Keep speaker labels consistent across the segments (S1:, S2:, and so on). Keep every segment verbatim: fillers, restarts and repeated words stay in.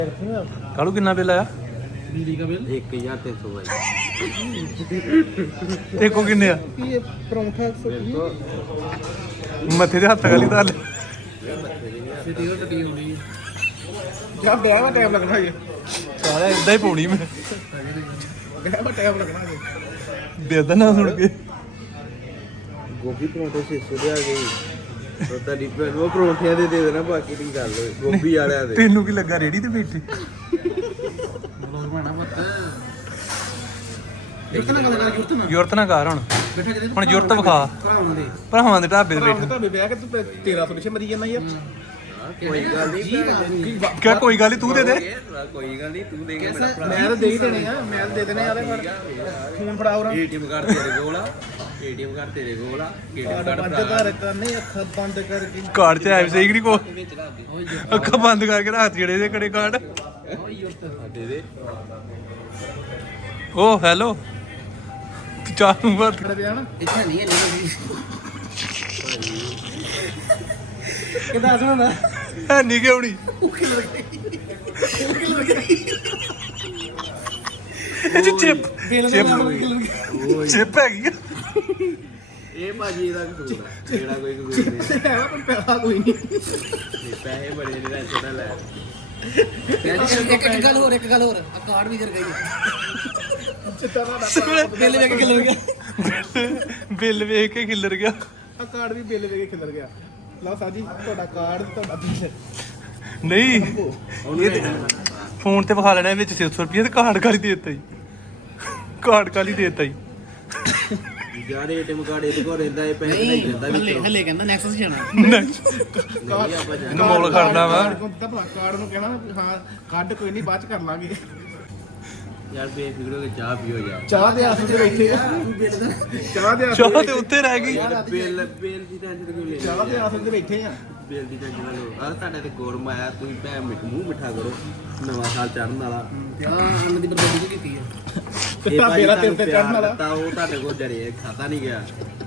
S1: कालू कितना बिल आया
S2: बिजली का बिल
S3: एक हजार तीन सौ भाई
S1: एक को किन्ने
S2: ये परौंठा
S1: मथे दे हत्थ गली ताल
S2: सिटी को टटी होनी जब ड्राइवर टाइम लगना है
S1: सारा इदा ही पौनी में
S2: ड्राइवर टाइम लगना है
S1: बेदा ना सुन के
S3: गोभी परोठे छे सौ दे आ गई तो तड़ी पे वो परोठियां दे दे देना बाकी दी गल होए गोभी वालियां दे
S1: तेनू की लगा रेडी ते बैठे
S2: लोग बना मत जुरत ना गल कर जुरत ना
S1: ਜ਼ਰੂਰਤ ਨਾ ਕਰ ਹੁਣ
S2: बैठा जदे
S1: ਹੁਣ ਜ਼ਰੂਰਤ ਵਿਖਾ
S2: भरावां दे
S1: ਭਰਾਵਾਂ ਦੇ ਢਾਬੇ ਤੇ ਬੈਠੇ
S2: ਢਾਬੇ ਬਹਿ ਕੇ ਤੂੰ तेरह सौ ਪਿੱਛੇ ਮਰੀ ਜਾਂਦਾ ਯਾਰ
S3: कोई गल नहीं
S1: ਕਿਆ ਕੋਈ ਗੱਲ ਨੀ ਤੂੰ ਦੇ ਦੇ
S3: कोई गल नहीं तू देंगे मेरा
S2: ਮੈਂ ਤਾਂ ਦੇ ਹੀ ਦੇਣੇ ਆ ਮੈਂ ਤਾਂ ਦੇ ਦੇਣੇ ਆ ਫੜ ਫੋਨ ਫੜਾ ਉਹਨਾਂ
S3: एटीएम कार्ड तेरे कोल आ एटीएम कार्ड तेरे कोल आ एटीएम कार्ड
S2: ਬੰਦ ਕਰ ਕਰਨੇ ਅੱਖਾਂ ਬੰਦ ਕਰਕੇ
S1: ਕਾਰਡ ਚ ਐ ਵੀ ਸਹੀ ਨਹੀਂ ਕੋ ਅੱਖਾਂ ਬੰਦ ਕਰਕੇ ਰੱਖ ਜਿਹੜੇ ਦੇ ਕੜੇ ਕਾਰਡ
S3: दे दे
S1: ਓ ਹੈਲੋ ਚਾਲੂ ਬਾਤ
S2: ਖੜਾ ਪਿਆ ਨਾ
S3: इतना नहीं है
S2: ਕਿਦਾਂ ਸੁਣਦਾ
S1: ਹੈ ਨਹੀਂ ਕਿਉਂ ਨਹੀਂ ਇਹ ਚ ਚਿਪ ਚਿਪ ਚਿਪ ਹੈਗੀ ਆ
S3: ये भाजी दा कसूर है जेड़ा कोई कसूर नहीं
S2: ਹੈ ਵਾ ਪਰ ਪੈਸਾ ਕੋਈ ਨਹੀਂ
S3: पैसे बड़े नहीं वैसे ना ले
S4: ਇੱਕ ਇੱਕ ਗੱਲ ਹੋਰ ਇੱਕ ਗੱਲ ਹੋਰ ਆ ਕਾਰਡ ਵੀ ਜਰ ਗਈ
S2: ਚਿੱਟਾ ਦਾ
S4: ਬਿੱਲ ਵੇਖ ਕੇ ਖਿਲਰ ਗਿਆ
S1: ਬਿੱਲ ਵੇਖ ਕੇ ਖਿਲਰ ਗਿਆ
S2: ਆ ਕਾਰਡ ਵੀ ਬਿੱਲ ਦੇ ਕੇ ਖਿਲਰ ਗਿਆ ਲਓ ਸਾਜੀ ਤੁਹਾਡਾ ਕਾਰਡ ਤੁਹਾਡਾ ਬਿੱਲ
S1: ਨਹੀਂ ਇਹ ਤੇ ਫੋਨ ਤੇ ਵਿਖਾ ਲੈਣਾ ਵਿੱਚ ਛੇ ਸੌ ਰੁਪਏ ਤੇ ਕਾਰਡ ਕਾਲੀ ਦੇ ਦਿੱਤਾ ਜੀ ਕਾਰਡ ਕਾਲੀ ਦੇ ਦਿੱਤਾ ਜੀ
S3: यार एटीएम कार्ड इधर को रहंदा है पैसे नहीं देंदा
S4: ਹੱਲੇ ਹੱਲੇ ਕਹਿੰਦਾ ਨੈਕਸਸ ਜਾਣਾ
S3: नहीं आपा जाना
S1: ਇਹਨੂੰ ਮੋਲ ਖੜਨਾ ਵਾ
S2: ਕਾਰਡ ਨੂੰ ਕਹਿਣਾ ਹਾਂ ਕੱਢ ਕੋਈ ਨਹੀਂ ਬਾਅਦ ਚ ਕਰ ਲਾਂਗੇ
S3: यार बेफिक्र हो के चाह पियो यार
S2: ਚਾਹ ਦੇ ਆਸ ਤੇ ਬੈਠੇ ਆ ਚਾਹ ਦੇ ਆਸ
S1: ਚਾਹ ਤੇ ਉੱਤੇ ਰਹਿ ਗਈ
S3: यार बिल बिल दी टेंशन क्यों ले
S2: ਚਾਹ ਦੇ ਆਸ ਤੇ ਬੈਠੇ ਆ
S3: बिल दी टेंशन ना लो आ ਤੁਹਾਡੇ ਤੇ ਗੌਰਮ ਆਇਆ ਤੁਸੀਂ ਭੈ ਮਿੱਠ ਮੂੰਹ ਮਿੱਠਾ ਕਰੋ ਨਵਾਂ ਸਾਲ ਚੜਨ ਵਾਲਾ
S4: ਤੇ ਆ ਅੰਨ ਦੀ ਬਰਬਾਦੀ ਕਿਉਂ ਕੀਤੀ ਆ
S2: ਕਿੱਤਾ ਬੇਰਾ ਤੇਰੇ ਤੇ ਚੜਨ ਵਾਲਾ
S3: ਤਾਂ ਉਹ ਤੁਹਾਡੇ ਕੋਲ ਜੜੇ ਖਾਤਾ ਨਹੀਂ ਗਿਆ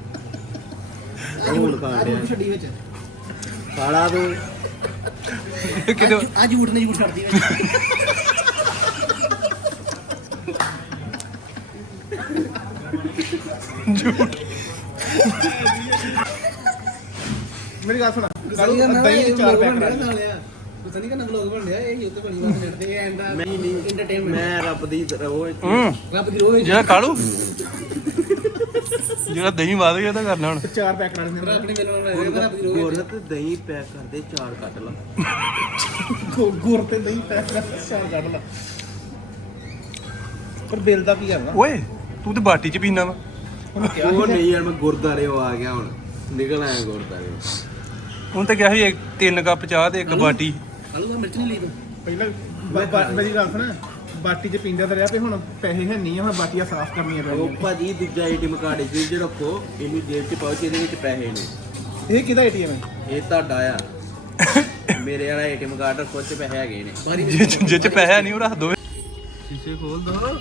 S3: ਹੁਣ ਕਾਂਡਿਆ
S4: ਛੱਡੀ ਵਿੱਚ
S3: ਕਾਲਾ ਤੂੰ
S1: ਕਿਤੇ
S4: ਆ ਝੂਠ ਨੇ ਝੂਠ ਛੱਡਦੀ ਵਿੱਚ
S2: ਮੇਰੀ ਗੱਲ ਸੁਣ
S4: ਗੱਲ ਕਰਨਾ
S2: ਦਹੀਂ ਚਾਰ ਪੈਕ
S4: ਬਣ
S2: ਕਰਾ
S4: ਲਿਆ ਪਤਾ ਨਹੀਂ ਕਿੰਨਾ ਵਲੌਗ ਬਣ ਰਿਹਾ ਇਹ ਯੂਟਿਊਬ ਬਣੀ ਬਾਤ ਕਰਦੇ ਇਹ ਐਂਦਾ
S3: ਮੈਂ ਨਹੀਂ
S4: entertainment।
S3: ਮੈਂ ਰੱਬ ਦੀ ਰੋ
S1: ਹੂੰ
S4: ਰੱਬ ਦੀ ਰੋਹ
S1: ਜਿਹੜਾ ਕਾਲੂ ਜਿਹੜਾ ਦਹੀਂ ਵਾਦ ਗਿਆ ਤਾਂ ਕਰਨਾ ਹੁਣ
S2: ਚਾਰ ਪੈਕ ਕਰਾ ਲੈਂਦੇ
S4: ਆਪਣੇ ਮੈਨੂੰ ਰੱਬ ਦੀ ਰੋਹ
S3: ਗੋਰਤ ਦਹੀਂ ਪੈਕ ਕਰਦੇ ਚਾਰ ਕੱਟ ਲਾ
S2: ਗੁਰ ਤੇ ਦਹੀਂ ਪੈਕ ਕਰਾ ਚਾਰ ਕੱਢ ਲਾ ਪਰ ਬਿੱਲ ਦਾ ਕੀ ਕਰਨਾ
S1: ਓਏ ਤੂੰ ਤੇ ਬਾਟੀ ਚ ਪੀਣਾ ਵਾ
S2: ਉਹਨੂੰ ਕਿਹਾ
S3: ਉਹ ਨਹੀਂ ਯਾਰ ਮੈਂ ਗੁਰਦਾਰੇ ਆ ਗਿਆ ਹੁਣ ਨਿਕਲ ਆਇਆ ਗੁਰਦਾਰੇ
S1: ਉਹਨੇ ਤਾਂ ਕਿਹਾ ਸੀ ਇੱਕ ਤਿੰਨ ਕੱਪ ਚਾਹ ਤੇ ਇੱਕ ਬਾਟੀ
S4: ਕੱਲੂ ਆ ਮਿਰਚ ਨਹੀਂ ਲਈ ਤੂੰ
S2: ਪਹਿਲਾਂ ਬ- ਬ- ਮੇਰੀ ਗੱਲ ਸੁਣ ਬਾਟੀ ਚ ਪੀਂਦਾ ਤਾਂ ਰਿਹਾ ਤੇ ਹੁਣ ਪੈਸੇ ਹੈ ਨਹੀਂ ਆ ਹੁਣ ਬਾਟੀਆਂ ਸਾਫ਼ ਕਰਨੀਆਂ
S3: ਉਹ
S2: ਪੈਣੀਆਂ
S3: ਭਾਜੀ ਦੂਜਾ ਏਟੀਐਮ ਕਾਰਡ ਇਸ ਵਿੱਚ ਰੱਖੋ ਇਹਨੂੰ ਜੇਬ 'ਚ ਪਾਓ ਤੇ ਇਹਦੇ ਵਿੱਚ ਪੈਸੇ ਨੇ
S2: ਇਹ ਕਿਹਦਾ ਏਟੀਐਮ ਹੈ
S3: ਇਹ ਤੁਹਾਡਾ ਆ ਮੇਰੇ ਵਾਲਾ ਏਟੀਐਮ ਕਾਰਡ ਰੱਖੋ ਚ ਪੈਸੇ ਹੈਗੇ ਨੇ
S4: ਬਾਰੀ
S1: ਜੇ ਜੇ ਚ ਪੈਸਾ ਨਹੀਂ ਉਹ ਰੱਖ ਦੋ ਸ਼ੀਸ਼ੇ ਖੋਲ ਦੋ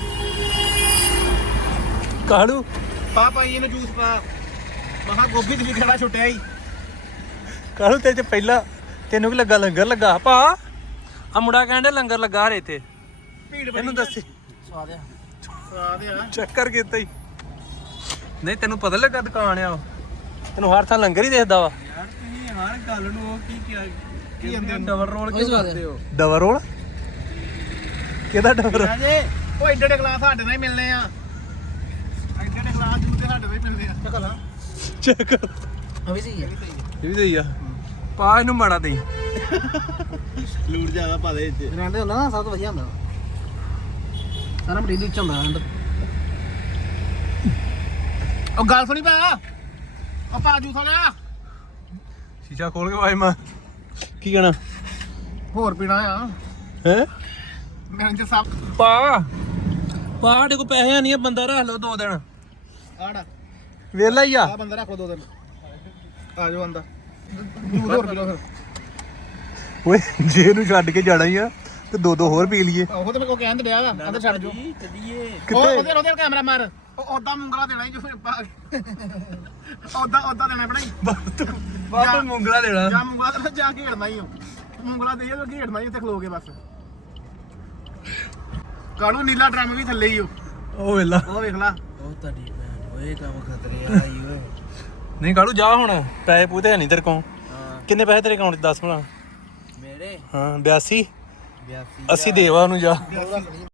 S1: ਕਾਲੂ
S2: ਪਾ ਪਾਈ ਇਹਨੂੰ ਜੂਸ ਪਾ ਮਹਾ ਗੋਭੀ ਤੇ ਵੀ ਖੜਾ ਛੁੱਟਿਆ ਹੀ
S1: ਕਾਲੂ ਤੇਰੇ ਚ ਪਹਿਲਾਂ ਤੈਨੂੰ ਕੀ ਲੱਗਾ ਲੰਗਰ ਲੱਗਾ ਭਾ ਆ ਮੁੰਡਾ ਕਹਿੰਦੇ ਲੰਗਰ ਲੱਗਾ ਹਰੇ ਇੱਥੇ
S2: ਭੀੜ
S1: ਇਹਨੂੰ ਦੱਸੀ
S4: ਸਵਾਦ ਆ
S2: ਸਵਾਦ ਆ
S1: ਚੱਕਰ ਕੀਤਾ ਹੀ ਨਹੀਂ ਤੈਨੂੰ ਪਤਾ ਲੱਗਾ ਦੁਕਾਨ ਆ ਉਹ? ਤੈਨੂੰ ਹਰ ਥਾਂ ਲੰਗਰ ਹੀ ਦੇਖਦਾ ਵਾ
S3: ਯਾਰ ਤੁਸੀਂ ਹਰ ਗੱਲ ਨੂੰ ਉਹ ਕੀ ਕੀ
S2: ਕੀ ਕਹਿੰਦੇ
S3: ਡਬਲ ਰੋਲ
S4: ਉਹੀ ਸਵਾਦ ਆ
S1: ਡਬਲ ਰੋਲ ਕਿਹਦਾ ਡਬਲ
S2: ਰਾਜੇ ਉਹ ਐਡੇ ਐਡੇ ਗਲਾਸ ਸਾਡੇ ਨਾਲ ਹੀ ਮਿਲਨੇ ਆ ਐਡੇ ਐਡੇ ਗਲਾਸ ਜੂਸ ਦੇ ਸਾਡੇ ਨਾਲ ਹੀ ਮਿਲਨੇ ਆ ਚੱਕ ਲਾ
S1: ਚੈੱਕ
S4: ਆ ਵੀ ਸਹੀ ਆ
S1: ਇਹ ਵੀ ਸਹੀ ਆ ਪਾ ਇਹਨੂੰ ਮਾੜਾ ਦੇਈ
S3: ਲੂੜ ਜ਼ਿਆਦਾ ਪਾ ਦੇ ਇੱਥੇ
S4: ਰਹਿੰਦੇ ਹੁੰਦਾ ਨਾ ਸਭ ਤੋਂ ਵਧੀਆ ਹੁੰਦਾ ਸਾਰਾ ਮਟੀਰੀਅਲ ਵਿੱਚ ਹੁੰਦਾ ਅੰਦਰ
S2: ਉਹ ਗੱਲ ਸੁਣੀ ਪਾ ਉਹ ਪਾ ਜੂਸ ਵਾਲਿਆ
S1: ਸ਼ੀਸ਼ਾ ਖੋਲ ਕੇ ਵਾਈ ਮਾਂ ਕੀ ਕਹਿਣਾ
S2: ਹੋਰ ਪੀਣਾ ਆ
S1: ਹੈ
S2: ਮੈਨੇਜਰ ਸਾਹਿਬ
S1: ਪਾ ਪਾ ਸਾਡੇ ਕੋਲ ਪੈਸੇ ਨਹੀਂ ਆ ਬੰਦਾ ਰੱਖ ਲਓ ਦੋ ਦਿਨ
S2: ਆੜਾ
S1: ਵੇਲਾ ਹੀ ਆ
S2: ਆ ਬੰਦਾ ਰੱਖ ਲਓ ਦੋ ਦਿਨ ਆ ਜਾਓ ਅੰਦਰ ਜੂਸ ਹੋਰ ਪੀ ਲਓ ਫਿਰ
S1: ਓਏ ਜੇ ਇਹਨੂੰ ਛੱਡ ਕੇ ਜਾਣਾ ਹੀ ਆ ਤੇ ਦੋ ਦੋ ਹੋਰ ਪੀ ਲਈਏ
S2: ਉਹ ਤੇ ਮੇਰੇ ਕੋ ਕਹਿੰਦੇ ਡਿਆ ਵਾ ਅੰਦਰ ਛੱਡ ਜਾਓ
S3: ਚੱਲੀਏ
S2: ਉਹ ਉਹਦੇ ਉਹਦੇ ਕੈਮਰਾ ਮਾਰ ਉਹ ਉਦਾਂ ਮੁੰਗਲਾ ਦੇਣਾ ਹੀ ਜੋ ਫਿਰ ਉਦਾਂ ਉਦਾਂ ਦੇਣਾ ਬਣਾਈ
S1: ਬਾਤ ਮੁੰਗਲਾ ਦੇਣਾ
S2: ਜਾਂ ਮੁੰਗਲਾ ਤੇ ਜਾਂ ਘੇੜਨਾ ਹੀ ਉਹ ਮੁੰਗਲਾ ਦੇਈਏ ਤਾਂ ਘੇੜਨਾ ਹੀ ਉੱਥੇ ਖਲੋ ਕੇ ਬਸ ਕਾਣੂ ਨੀਲਾ ਡਰਮ ਵੀ ਥੱਲੇ ਹੀ ਉਹ
S1: ਉਹ ਵੇਲਾ
S2: ਉਹ ਵੇਖ ਲਾ
S3: ਉਹ ਤੁਹਾਡੀ ਭੈਣ ਓਏ ਕੰਮ ਖਤਰੇ ਆ ਆਈ ਓਏ
S1: ਨਹੀਂ ਕਾਲੂ ਜਾ ਹੁਣ ਪੈਸੇ ਪੂਤੇ ਨਹੀਂ ਤੇਰੇ ਕੋਲ
S3: ਹਾਂ
S1: ਕਿੰਨੇ ਪੈਸੇ ਤੇਰੇ ਅਕਾਊਂਟ 'ਚ ਦੱਸ ਭਲਾ
S3: ਮੇਰੇ
S1: ਹਾਂ ਬਿਆਸੀ
S3: ਬਿਆਸੀ
S1: ਅੱਸੀ ਦੇਵਾ ਉਹਨੂੰ ਜਾ
S2: ਬਿਆਸੀ